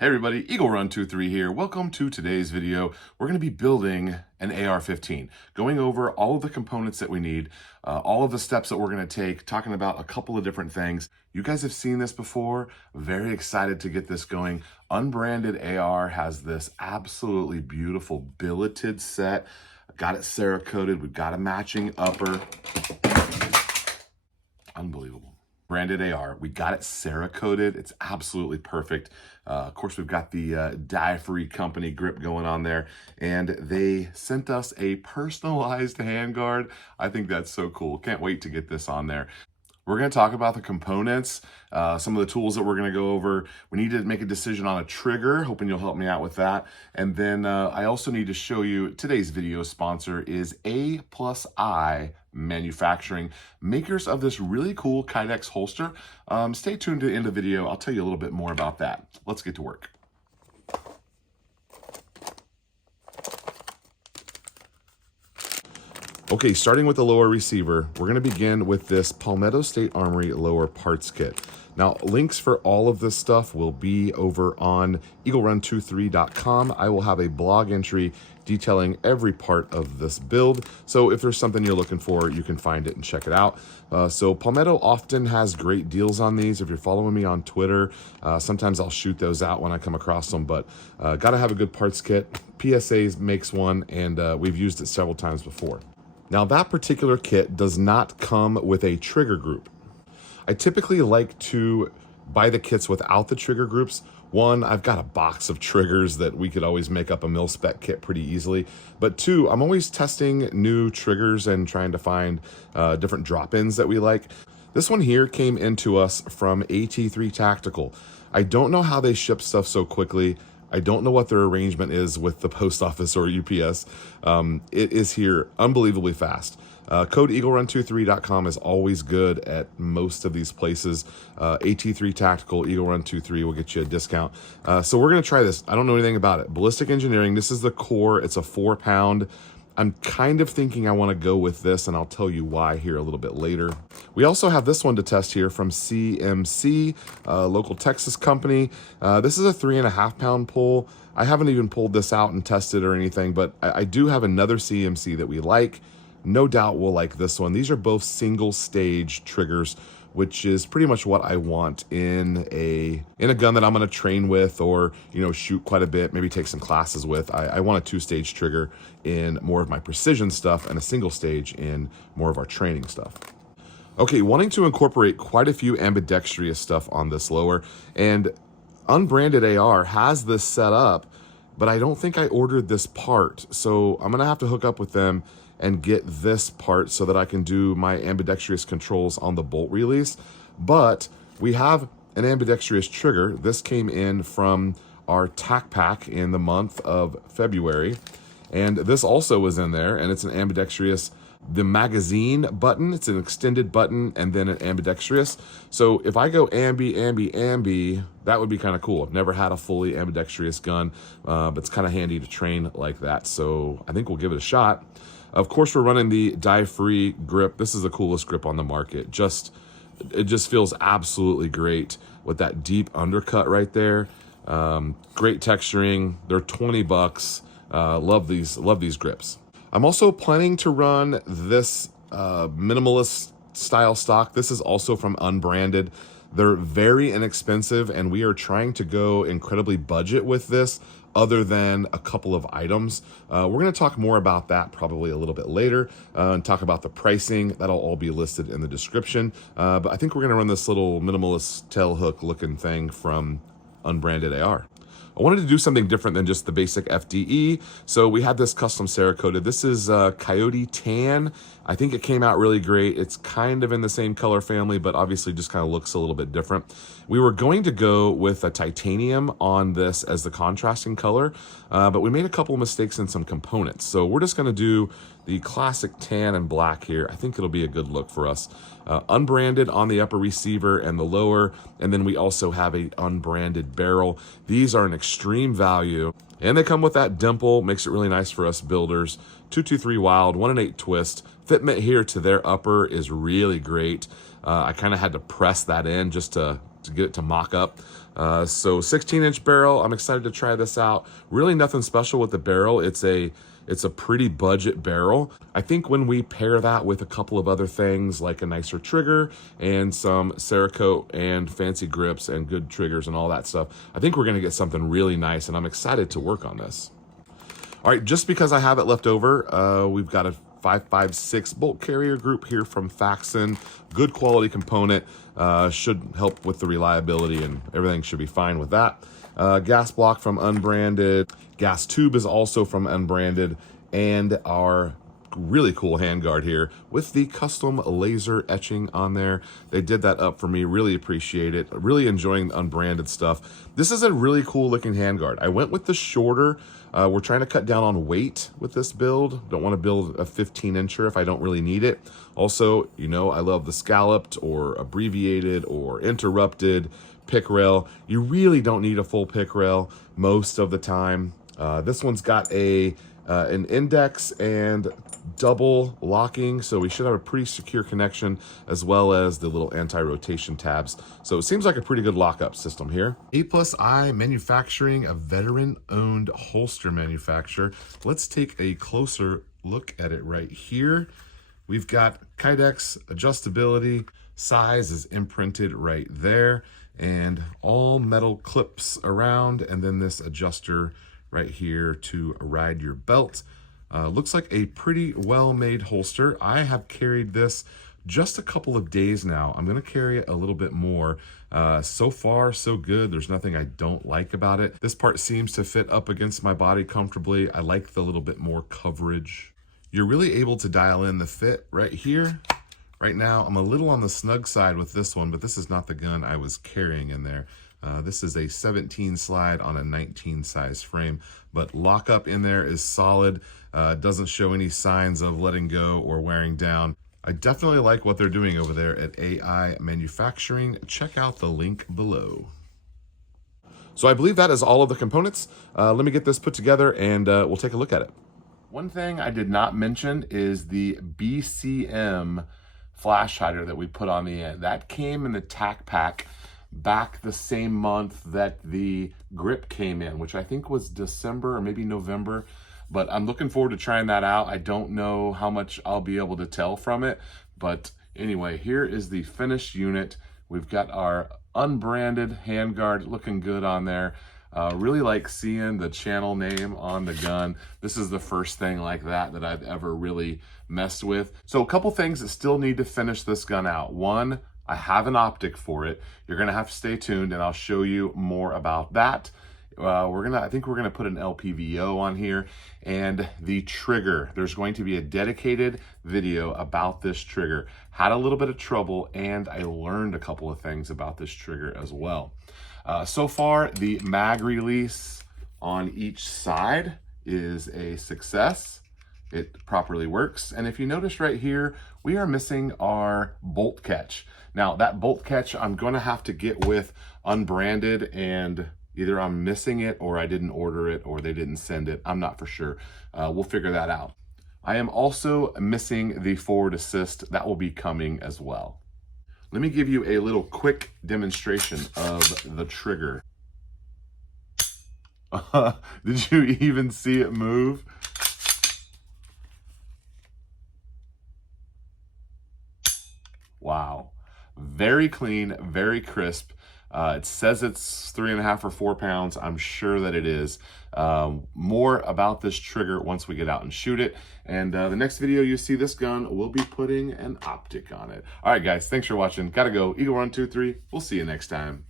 Hey everybody, Eagle Run 23 here. Welcome to today's video. We're going to be building an AR-15, going over all of the components that we need, all of the steps that we're going to take, talking about a couple of different things. You guys have seen this before. Very excited to get this going. Unbranded AR has this absolutely beautiful billeted set. Got it Cerakoted. We've got a matching upper. Unbelievable. Branded AR. We got it Cerakoted. It's absolutely perfect. Of course, we've got the dye-free company grip going on there, and they sent us a personalized handguard. I think that's so cool. Can't wait to get this on there. We're going to talk about the components, some of the tools that we're going to go over. We need to make a decision on a trigger, hoping you'll help me out with that. And then I also need to show you today's video sponsor is A+I Manufacturing, makers of this really cool Kydex holster. Stay tuned to the end of the video. I'll tell you a little bit more about that. Let's get to work. Okay, starting with the lower receiver, we're going to begin with this Palmetto State Armory lower parts kit. Now, links for all of this stuff will be over on eaglerun23.com. I will have a blog entry detailing every part of this build. So if there's something you're looking for, you can find it and check it out. So Palmetto often has great deals on these. If you're following me on Twitter, sometimes I'll shoot those out when I come across them, but got to have a good parts kit. PSA makes one, and we've used it several times before. Now, that particular kit does not come with a trigger group. I typically like to buy the kits without the trigger groups. One, I've got a box of triggers that we could always make up a mil-spec kit pretty easily. But two, I'm always testing new triggers and trying to find different drop-ins that we like. This one here came into us from AT3 Tactical. I don't know how they ship stuff so quickly. I don't know what their arrangement is with the post office or UPS. It is here unbelievably fast. Code eaglerun23.com is always good at most of these places. AT3 Tactical, eaglerun23 will get you a discount. So we're going to try this. I don't know anything about it. Ballistic Engineering, this is the core. It's a 4-pound. I'm kind of thinking I want to go with this, and I'll tell you why here a little bit later. We also have this one to test here from CMC, local Texas company. This is a 3.5-pound pull. I haven't even pulled this out and tested or anything, but I do have another CMC that we like. No doubt we'll like this one. These are both single stage triggers, which is pretty much what I want in a gun that I'm going to train with, or shoot quite a bit, maybe take some classes with. I want a 2-stage trigger in more of my precision stuff and a single stage in more of our training stuff. Okay, wanting to incorporate quite a few ambidextrous stuff on this lower, and Unbranded AR has this set up, but I don't think I ordered this part, so I'm going to have to hook up with them and get this part so that I can do my ambidextrous controls on the bolt release. But we have an ambidextrous trigger. This came in from our TAC pack in the month of February. And this also was in there, and it's an ambidextrous. The magazine button, it's an extended button and then an ambidextrous. So if I go ambi, that would be kind of cool. I've never had a fully ambidextrous gun, but it's kind of handy to train like that. So I think we'll give it a shot. Of course, we're running the dye-free grip. This is the coolest grip on the market. It just feels absolutely great with that deep undercut right there. Great texturing. They're 20 bucks. Love these grips. I'm also planning to run this minimalist style stock. This is also from Unbranded. They're very inexpensive, and we are trying to go incredibly budget with this, other than a couple of items. We're going to talk more about that probably a little bit later, and talk about the pricing. That'll all be listed in the description. But I think we're going to run this little minimalist tail hook looking thing from Unbranded AR. I wanted to do something different than just the basic FDE, so we had this custom Cerakoted. This is Coyote Tan. I think it came out really great. It's kind of in the same color family, but obviously just kind of looks a little bit different. We were going to go with a titanium on this as the contrasting color, but we made a couple of mistakes in some components. So we're just going to do the classic tan and black here. I think it'll be a good look for us. Unbranded on the upper receiver and the lower, and then we also have a unbranded barrel. These are an extreme value, and they come with that dimple. Makes it really nice for us builders. 223 Wild, 1-in-8 twist. Fitment here to their upper is really great. I kind of had to press that in just to get it to mock up. So 16-inch barrel, I'm excited to try this out. Really nothing special with the barrel. It's a pretty budget barrel. I think when we pair that with a couple of other things like a nicer trigger and some Cerakote and fancy grips and good triggers and all that stuff, I think we're gonna get something really nice, and I'm excited to work on this. All right, just because I have it left over, we've got a 5.56 bolt carrier group here from Faxon. Good quality component, should help with the reliability, and everything should be fine with that. Gas block from Unbranded. Gas tube is also from Unbranded, and our really cool handguard here with the custom laser etching on there. They did that up for me. Really appreciate it. Really enjoying the Unbranded stuff. This is a really cool looking handguard. I went with the shorter. We're trying to cut down on weight with this build. Don't want to build a 15-incher if I don't really need it. Also, you know, I love the scalloped or abbreviated or interrupted pick rail. You really don't need a full pick rail most of the time. This one's got an index and double locking, so we should have a pretty secure connection, as well as the little anti-rotation tabs. So it seems like a pretty good lockup system here. A+I Manufacturing, a veteran-owned holster manufacturer. Let's take a closer look at it right here. We've got Kydex adjustability, size is imprinted right there, and all metal clips around, and then this adjuster right here to ride your belt. Looks like a pretty well-made holster. I have carried this just a couple of days now. I'm gonna carry it a little bit more. So far, so good. There's nothing I don't like about it. This part seems to fit up against my body comfortably. I like the little bit more coverage. You're really able to dial in the fit right here. Right now, I'm a little on the snug side with this one, but this is not the gun I was carrying in there. This is a 17 slide on a 19 size frame, but lockup in there is solid. Doesn't show any signs of letting go or wearing down. I definitely like what they're doing over there at AI Manufacturing. Check out the link below. So I believe that is all of the components. Let me get this put together and we'll take a look at it. One thing I did not mention is the BCM flash hider that we put on the end. That came in the tack pack back the same month that the grip came in, which I think was December or maybe November, but I'm looking forward to trying that out. I don't know how much I'll be able to tell from it, but anyway, here is the finished unit. We've got our Unbranded handguard looking good on there. Really like seeing the channel name on the gun. This is the first thing like that I've ever really messed with. So a couple things that still need to finish this gun out. One, I have an optic for it. You're gonna have to stay tuned and I'll show you more about that. I think we're gonna put an LPVO on here, and the trigger. There's going to be a dedicated video about this trigger. Had a little bit of trouble, and I learned a couple of things about this trigger as well. So far, the mag release on each side is a success. It properly works. And if you notice right here, we are missing our bolt catch. Now that bolt catch, I'm gonna have to get with Unbranded, and either I'm missing it or I didn't order it or they didn't send it. I'm not for sure. We'll figure that out. I am also missing the forward assist. That will be coming as well. Let me give you a little quick demonstration of the trigger. Did you even see it move? Wow. Very clean, very crisp. It says it's 3.5 or 4 pounds. I'm sure that it is. More about this trigger once we get out and shoot it. And the next video you see this gun, we'll be putting an optic on it. All right, guys, thanks for watching. Gotta go. Eagle Run 2-3. We'll see you next time.